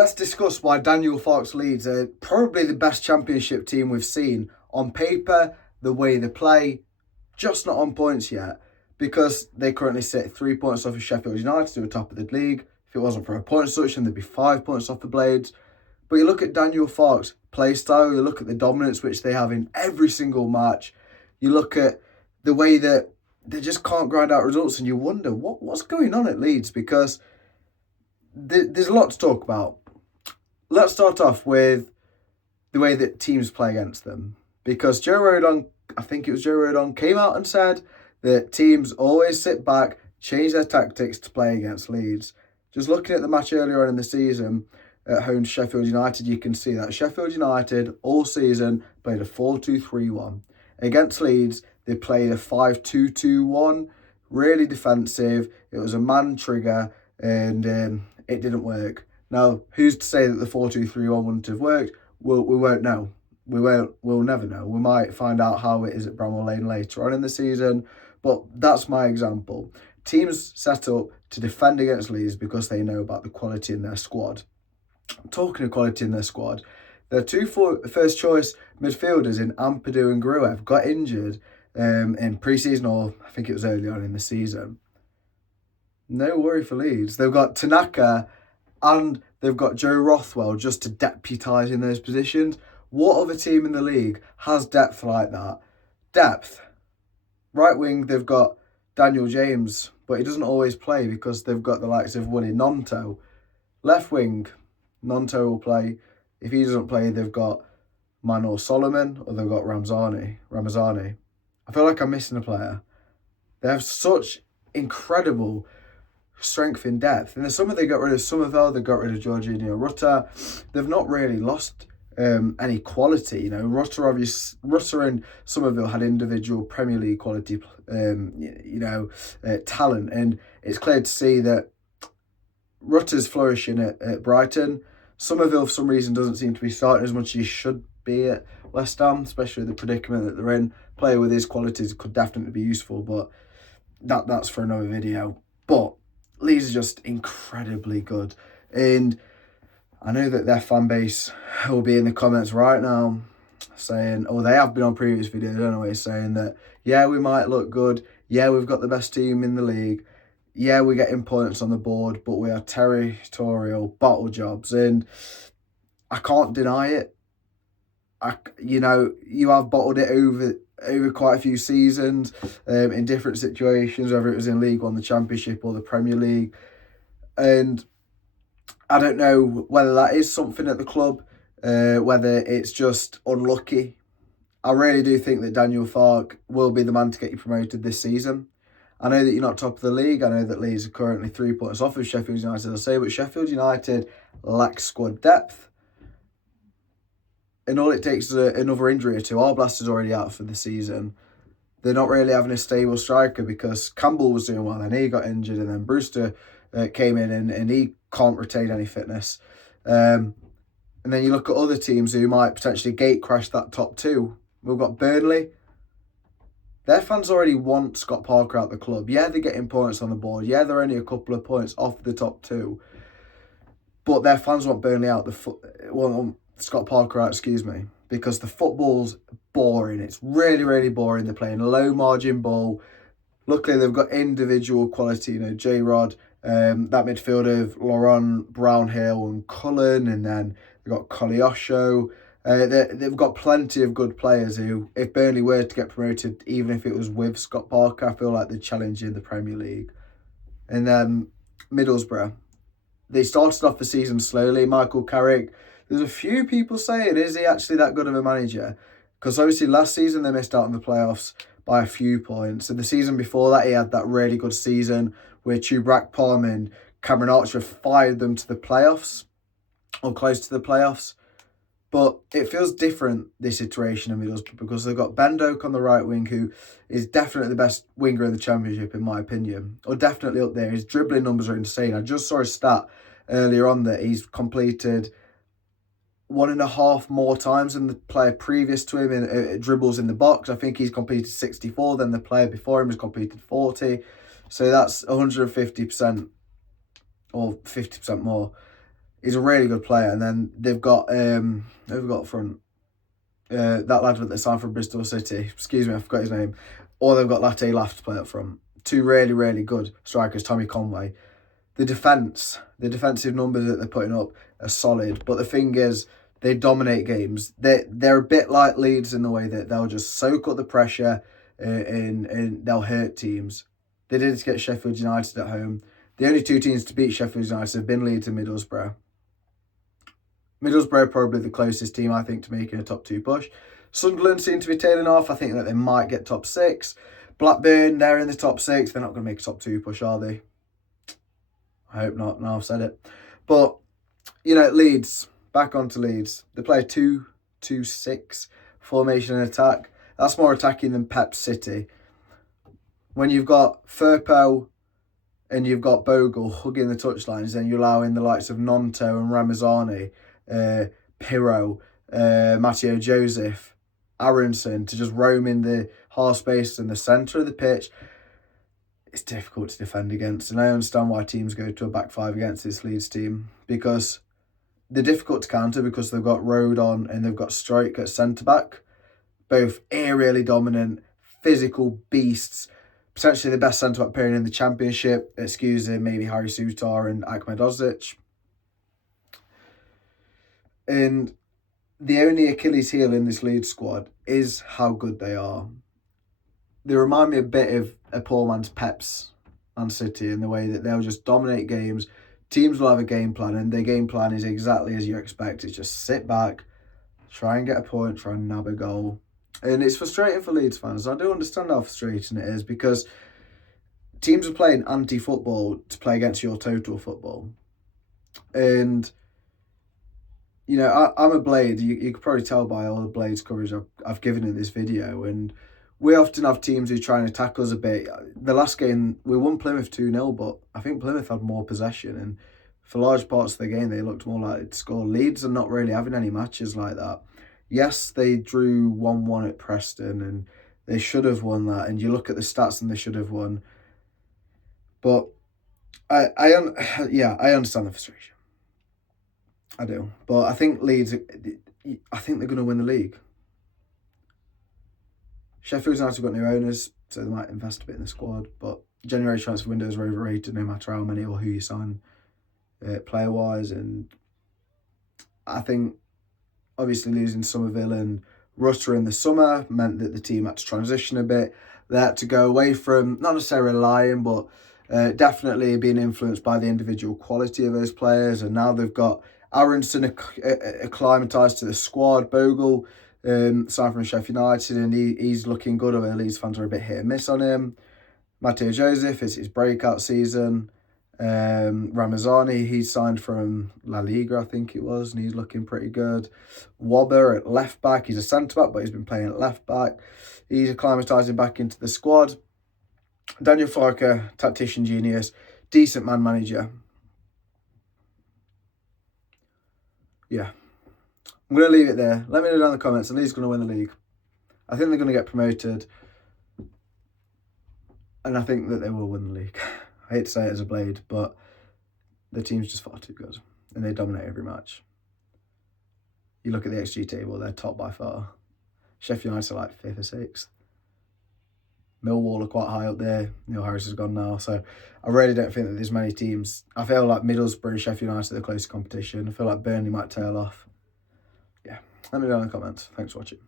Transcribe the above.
let's discuss why Daniel Farke's Leeds are probably the best Championship team we've seen. On paper, the way they play, just not on points yet, because they currently sit 3 points off of Sheffield United, who are top of the league. If it wasn't for a point deduction, they'd be 5 points off the Blades. But you look at Daniel Farke's play style, you look at the dominance which they have in every single match, you look at the way that they just can't grind out results, and you wonder what's going on at Leeds, because there's a lot to talk about. Let's start off with the way that teams play against them, because Joe Rodon, I think it was Joe Rodon, came out and said that teams always sit back, change their tactics to play against Leeds. Just looking at the match earlier on in the season at home to Sheffield United, you can see that Sheffield United all season played a 4-2-3-1. Against Leeds, they played a 5-2-2-1, really defensive. It was a man trigger, and it didn't work. Now, who's to say that the 4-2-3-1 wouldn't have worked? We won't know. We'll never know. We might find out how it is at Bramall Lane later on in the season, but that's my example. Teams set up to defend against Leeds because they know about the quality in their squad. Talking of quality in their squad, their two first choice midfielders in Ampadu and Gruev got injured in pre-season, or I think it was early on in the season. No worry for Leeds. They've got Tanaka and they've got Joe Rothwell just to deputise in those positions. What other team in the league has depth like that? Depth. Right wing, they've got Daniel James, but he doesn't always play because they've got the likes of Willie Nonto. Left wing, Nonto will play. If he doesn't play, they've got Manor Solomon or they've got Ramazani. I feel like I'm missing a player. They have such incredible strength in depth. In the summer, they got rid of Somerville, they got rid of Jorginho Rutter. They've not really lost any quality. You know, Rutter and Somerville had individual Premier League quality, talent, and it's clear to see that Rutter's flourishing at Brighton. Somerville, for some reason, doesn't seem to be starting as much as he should be at West Ham, especially the predicament that they're in. A player with his qualities could definitely be useful, but that's for another video. But Leeds are just incredibly good, and I know that their fan base will be in the comments right now saying, or they have been on previous videos anyway, saying that, yeah, we might look good, yeah, we've got the best team in the league, yeah, we're getting points on the board, but we are territorial bottle jobs, and I can't deny it. You have bottled it over quite a few seasons in different situations, whether it was in League One, the Championship, or the Premier League. And I don't know whether that is something at the club, whether it's just unlucky. I really do think that Daniel Farke will be the man to get you promoted this season. I know that you're not top of the league. I know that Leeds are currently 3 points off of Sheffield United, as I say, but Sheffield United lacks squad depth. And all it takes is another injury or two. Arblaster's already out for the season. They're not really having a stable striker because Campbell was doing well, then he got injured, and then Brewster came in and he can't retain any fitness. And then you look at other teams who might potentially gate crash that top two. We've got Burnley. Their fans already want Scott Parker out the club. Yeah, they're getting points on the board. Yeah, they're only a couple of points off the top two. But their fans want Burnley out, Scott Parker out, because the football's boring. It's really, really boring. They're playing low margin ball. Luckily, they've got individual quality. J-Rod, that midfielder of Laurent, Brownhill and Cullen, and then they've got Koleosho. They've got plenty of good players who, if Burnley were to get promoted, even if it was with Scott Parker, I feel like they'd challenge in the Premier League. And then Middlesbrough. They started off the season slowly. Michael Carrick, there's a few people saying, is he actually that good of a manager? Because obviously last season they missed out on the playoffs by a few points. And the season before that, he had that really good season where Chubrak Palm and Cameron Archer fired them to the playoffs, or close to the playoffs. But it feels different, this iteration of Middlesbrough, because they've got Ben Doak on the right wing, who is definitely the best winger in the Championship, in my opinion. Or definitely up there. His dribbling numbers are insane. I just saw a stat earlier on that he's completed 1.5 more times than the player previous to him in dribbles in the box. I think he's completed 64, then the player before him has completed 40. So that's 150% or 50% more. He's a really good player. And then they've got front that lad that they signed from Bristol City. Excuse me, I forgot his name. Or they've got Latte Laugh to play up front. Two really, really good strikers, Tommy Conway. The defensive numbers that they're putting up are solid. But the thing is, they dominate games. They're a bit like Leeds in the way that they'll just soak up the pressure and they'll hurt teams. They did it to get Sheffield United at home. The only two teams to beat Sheffield United have been Leeds and Middlesbrough. Middlesbrough are probably the closest team, I think, to making a top 2 push. Sunderland seem to be tailing off. I think that they might get top 6. Blackburn, they're in the top 6. They're not going to make a top 2 push, are they? I hope not. Now I've said it. But, Leeds. Back onto Leeds. They play 2-2-6 formation and attack. That's more attacking than Pep City. When you've got Firpo and you've got Bogle hugging the touchlines, then you allow in the likes of Nonto and Ramazani, Pirro, Matteo Joseph, Aronson to just roam in the half space and the centre of the pitch. It's difficult to defend against. And I understand why teams go to a back 5 against this Leeds team, because they're difficult to counter because they've got Rodon and they've got Strike at centre-back. Both aerially dominant, physical beasts. Potentially the best centre-back pairing in the Championship, excusing maybe Harry Sutar and Ahmed Ozic. And the only Achilles heel in this Leeds squad is how good they are. They remind me a bit of a poor man's Pep's Man City in the way that they'll just dominate games. Teams will have a game plan, and their game plan is exactly as you expect. It's just sit back, try and get a point, try and nab a goal. And it's frustrating for Leeds fans. I do understand how frustrating it is, because teams are playing anti-football to play against your total football. And, I'm a Blade. You could probably tell by all the Blades coverage I've given in this video. And we often have teams who try and attack us a bit. The last game, we won Plymouth 2-0, but I think Plymouth had more possession. And for large parts of the game, they looked more likely to score. Leeds are not really having any matches like that. Yes, they drew 1-1 at Preston, and they should have won that. And you look at the stats, and they should have won. But I understand the frustration. I do. But I think Leeds, I think they're going to win the league. Sheffield United have got new owners, so they might invest a bit in the squad. But January transfer windows are overrated, no matter how many or who you sign player-wise. And I think, obviously, losing Somerville and Rutter in the summer meant that the team had to transition a bit. They had to go away from, not necessarily relying, but definitely being influenced by the individual quality of those players. And now they've got Aronson acclimatised to the squad. Bogle signed from Sheffield United, and he's looking good. Although Leeds fans are a bit hit and miss on him. Matteo Joseph, it's his breakout season. Ramazani, he's signed from La Liga, I think it was, and he's looking pretty good. Wobber at left back, he's a centre back, but he's been playing at left back. He's acclimatising back into the squad. Daniel Farke, tactician genius, decent man manager. Yeah. I'm going to leave it there. Let me know down in the comments. Leeds going to win the league. I think they're going to get promoted. And I think that they will win the league. I hate to say it as a Blade, but the team's just far too good. And they dominate every match. You look at the XG table, they're top by far. Sheffield United are like 5th or 6th. Millwall are quite high up there. Neil Harris has gone now. So I really don't think that there's many teams. I feel like Middlesbrough and Sheffield United are the closest competition. I feel like Burnley might tail off. Yeah, let me know in the comments. Thanks for watching.